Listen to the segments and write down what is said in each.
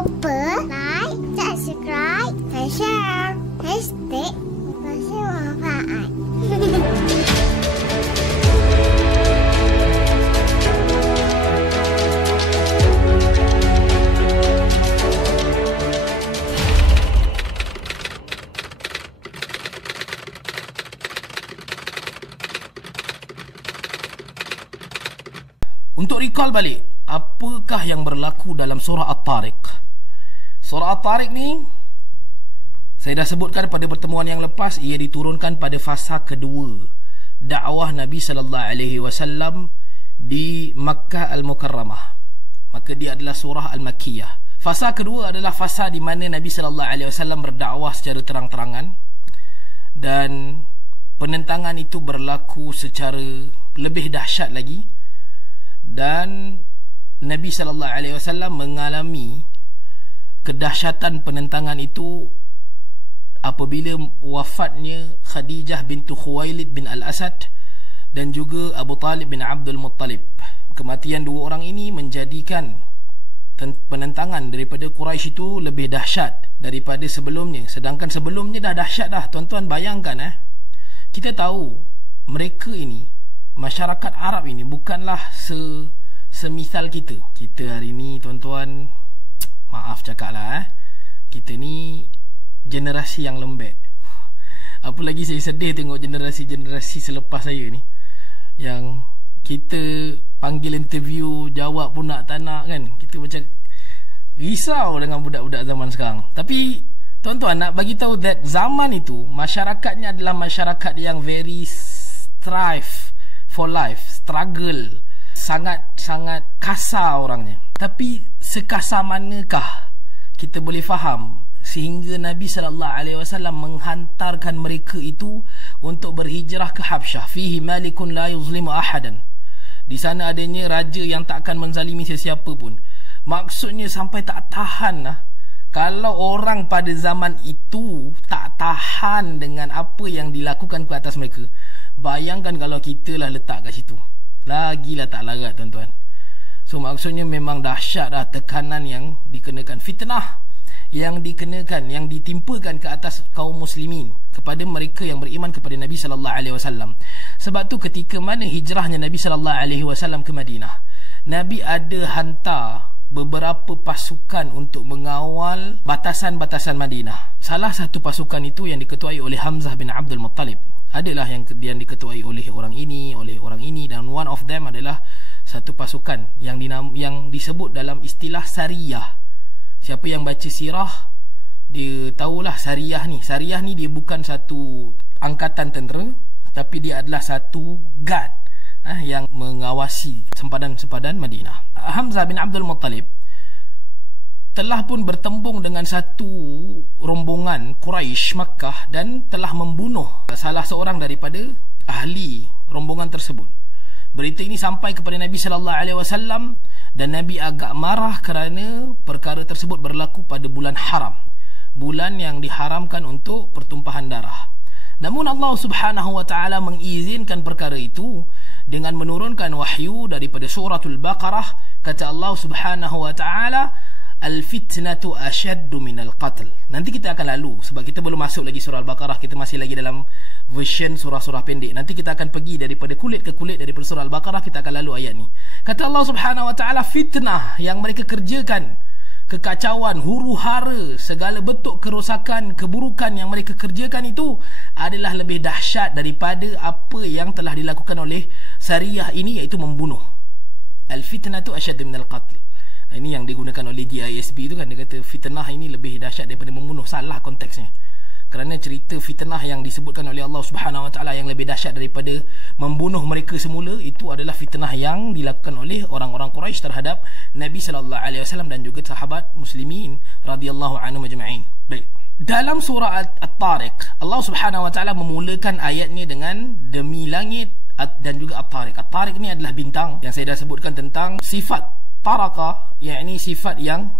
lupa like, subscribe, dan share. Hashtag Motivasi Manfaat. Untuk recall balik, apakah yang berlaku dalam surah At-Tariq? Surah At-Tariq ni, saya dah sebutkan pada pertemuan yang lepas, ia diturunkan pada fasa kedua dakwah Nabi SAW di Makkah Al-Mukarramah. Maka dia adalah surah Al-Makkiyah. Fasa kedua adalah fasa di mana Nabi SAW berdakwah secara terang-terangan, dan penentangan itu berlaku secara lebih dahsyat lagi. Dan Nabi SAW mengalami kedahsyatan penentangan itu apabila wafatnya Khadijah bintu Khuwailid bin Al-Asad dan juga Abu Talib bin Abdul Muttalib. Kematian dua orang ini menjadikan penentangan daripada Quraisy itu lebih dahsyat daripada sebelumnya. Sedangkan sebelumnya dah dahsyat dah. Tuan-tuan bayangkan, kita tahu mereka ini, masyarakat Arab ini bukanlah semisal kita. Kita hari ni, tuan-tuan, maaf cakaplah, kita ni generasi yang lembek. Apa lagi saya sedih tengok generasi-generasi selepas saya ni, yang kita panggil interview, jawab pun tak nak kan. Kita macam risau dengan budak-budak zaman sekarang. Tapi tuan-tuan, nak bagi tahu that zaman itu masyarakatnya adalah masyarakat yang very strive for life, struggle, sangat kasar orangnya. Tapi sekasar manakah kita boleh faham sehingga Nabi SAW menghantarkan mereka itu untuk berhijrah ke Habsyah. Fihi malikun la yuzlimu ahadan. Di sana adanya raja yang tak akan menzalimi sesiapa pun. Maksudnya sampai tak tahan lah. Kalau orang pada zaman itu tak tahan dengan apa yang dilakukan ke atas mereka, bayangkan kalau kita lah letak kat situ. Lagilah tak larat, tuan-tuan. So maksudnya memang dahsyat dah tekanan yang dikenakan, fitnah yang dikenakan, yang ditimpakan ke atas kaum muslimin, kepada mereka yang beriman kepada Nabi SAW. Sebab tu ketika mana hijrahnya Nabi SAW ke Madinah, Nabi ada hantar beberapa pasukan untuk mengawal batasan-batasan Madinah. Salah satu pasukan itu yang diketuai oleh Hamzah bin Abdul Muttalib. Adalah yang diketuai oleh orang ini, dan one of them adalah satu pasukan yang disebut dalam istilah Sariyah. Siapa yang baca sirah, dia tahulah Sariyah ni. Sariyah ni dia bukan satu angkatan tentera, tapi dia adalah satu guard yang mengawasi sempadan-sempadan Madinah. Hamzah bin Abdul Muttalib telah pun bertembung dengan satu rombongan Quraisy Makkah dan telah membunuh salah seorang daripada ahli rombongan tersebut. Berita ini sampai kepada Nabi SAW dan Nabi agak marah kerana perkara tersebut berlaku pada bulan haram, bulan yang diharamkan untuk pertumpahan darah. Namun Allah Subhanahu wa taala mengizinkan perkara itu dengan menurunkan wahyu daripada suratul Baqarah. Kata Allah Subhanahu wa taala, al-fitnatu ashaddu minal qatl. Nanti kita akan lalu, sebab kita belum masuk lagi surah Al-Baqarah, kita masih lagi dalam version surah-surah pendek. Nanti kita akan pergi daripada kulit ke kulit daripada surah Al-Baqarah, kita akan lalu ayat ni. Kata Allah Subhanahu wa taala, fitnah yang mereka kerjakan, kekacauan, huru-hara, segala bentuk kerosakan, keburukan yang mereka kerjakan itu adalah lebih dahsyat daripada apa yang telah dilakukan oleh Sariyah ini, iaitu membunuh. Al-fitnatu ashaddu minal qatl. Ini yang digunakan oleh GISB itu kan, dia kata fitnah ini lebih dahsyat daripada membunuh. Salah konteksnya. Kerana cerita fitnah yang disebutkan oleh Allah Subhanahu wa taala yang lebih dahsyat daripada membunuh mereka semula, itu adalah fitnah yang dilakukan oleh orang-orang Quraisy terhadap Nabi sallallahu alaihi wasallam dan juga sahabat muslimin radhiyallahu anhum ajma'in. Baik. Dalam surah At-Tariq, Allah Subhanahu wa taala memulakan ayatnya dengan demi langit dan juga At-Tariq. At-Tariq ni adalah bintang yang saya dah sebutkan tentang sifat Taraka, yakni sifat yang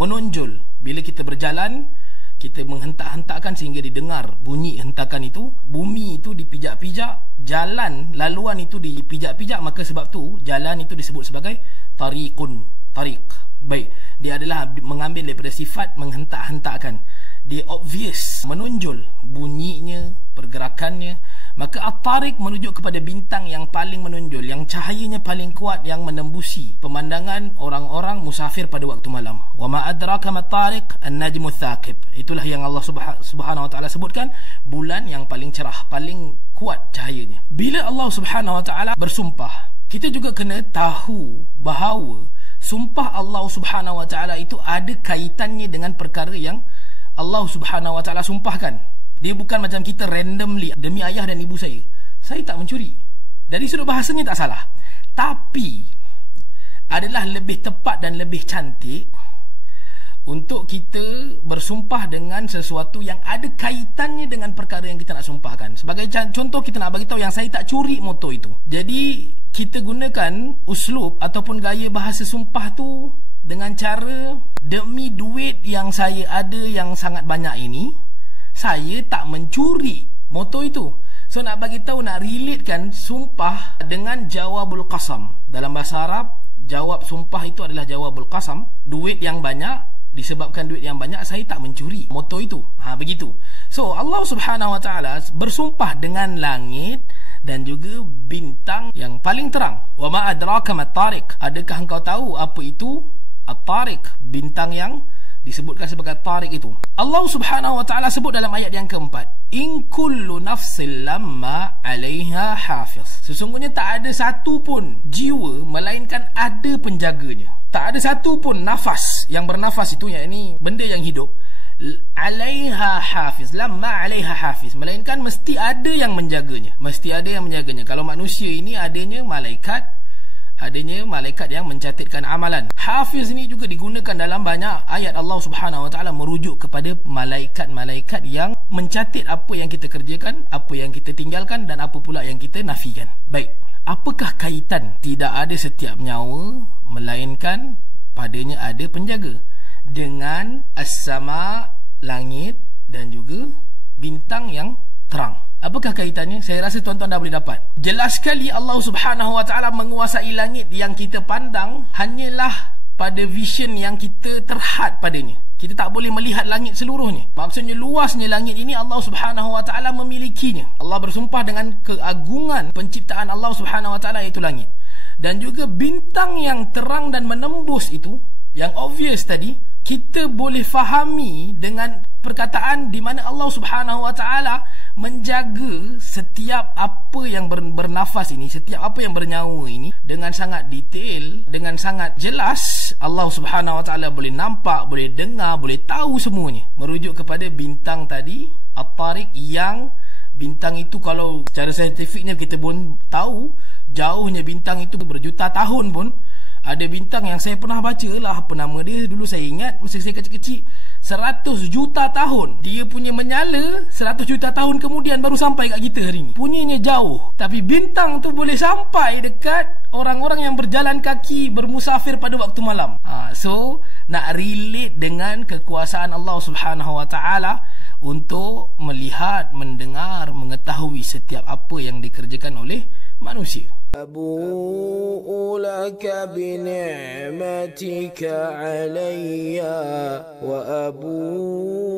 menonjol. Bila kita berjalan, kita menghentak-hentakkan sehingga didengar bunyi hentakan itu. Bumi itu dipijak-pijak, jalan laluan itu dipijak-pijak, maka sebab tu jalan itu disebut sebagai tariqun, tariq. Baik, di dia adalah mengambil daripada sifat menghentak-hentakkan. Dia obvious, menonjol bunyinya, pergerakannya. Maka At-Tariq merujuk kepada bintang yang paling menonjol, yang cahayanya paling kuat, yang menembusi pemandangan orang-orang musafir pada waktu malam. Wa ma adraka mat-tariq an-najmu ats-tsaqib. Itulah yang Allah Subhanahu wa taala sebutkan, bulan yang paling cerah, paling kuat cahayanya. Bila Allah Subhanahu wa taala bersumpah, kita juga kena tahu bahawa sumpah Allah Subhanahu wa taala itu ada kaitannya dengan perkara yang Allah Subhanahu wa taala sumpahkan. Dia bukan macam kita randomly, demi ayah dan ibu saya tak mencuri. Dari sudut bahasanya tak salah, tapi adalah lebih tepat dan lebih cantik untuk kita bersumpah dengan sesuatu yang ada kaitannya dengan perkara yang kita nak sumpahkan. Sebagai contoh, kita nak bagi tahu yang saya tak curi motor itu. Jadi kita gunakan uslub ataupun gaya bahasa sumpah tu dengan cara, demi duit yang saya ada yang sangat banyak ini, saya tak mencuri motor itu. So nak bagi tahu, nak relatekan sumpah dengan jawabul qasam. Dalam bahasa Arab, jawab sumpah itu adalah jawabul qasam. Duit yang banyak, disebabkan duit yang banyak, saya tak mencuri motor itu. Begitu. So Allah Subhanahu wa taala bersumpah dengan langit dan juga bintang yang paling terang. Wa ma adraka mat-tariq. Adakah engkau tahu apa itu At-Tariq, bintang yang disebutkan sebagai Tariq itu? Allah Subhanahu wa taala sebut dalam ayat yang keempat, in kullu nafsin lamma 'alaiha hafiz. Sesungguhnya tak ada satu pun jiwa melainkan ada penjaganya. Tak ada satu pun nafas yang bernafas itu, yakni benda yang hidup, 'alaiha hafiz, lamma 'alaiha hafiz, melainkan mesti ada yang menjaganya. Mesti ada yang menjaganya. Kalau manusia ini adanya malaikat yang mencatatkan amalan. Hafiz ini juga digunakan dalam banyak ayat. Allah Subhanahu wa taala merujuk kepada malaikat-malaikat yang mencatat apa yang kita kerjakan, apa yang kita tinggalkan, dan apa pula yang kita nafikan. Baik, apakah kaitan tidak ada setiap nyawa melainkan padanya ada penjaga dengan as-sama, langit, dan juga bintang yang terang? Apakah kaitannya? Saya rasa tuan-tuan dah boleh dapat. Jelas sekali Allah Subhanahu wa taala menguasai langit yang kita pandang hanyalah pada vision yang kita terhad padanya. Kita tak boleh melihat langit seluruhnya. Maksudnya luasnya langit ini Allah Subhanahu wa taala memilikinya. Allah bersumpah dengan keagungan penciptaan Allah Subhanahu wa taala, iaitu langit. Dan juga bintang yang terang dan menembus itu, yang obvious tadi, kita boleh fahami dengan perkataan di mana Allah Subhanahu wa taala menjaga setiap apa yang bernafas ini, setiap apa yang bernyawa ini dengan sangat detail, dengan sangat jelas. Allah Subhanahu wa taala boleh nampak, boleh dengar, boleh tahu semuanya. Merujuk kepada bintang tadi, At-Tariq, yang bintang itu kalau secara saintifiknya kita pun tahu, jauhnya bintang itu berjuta tahun pun. Ada bintang yang saya pernah baca lah, apa nama dia dulu, saya ingat masa saya kecil-kecil, 100 juta tahun dia punya menyala, 100 juta tahun kemudian baru sampai kat kita hari ni. Punyanya jauh, tapi bintang tu boleh sampai dekat orang-orang yang berjalan kaki, bermusafir pada waktu malam. So nak relate dengan kekuasaan Allah Subhanahu wa taala untuk melihat, mendengar, mengetahui setiap apa yang dikerjakan oleh manusia. أبوء لك بنعمتك علي وأبوء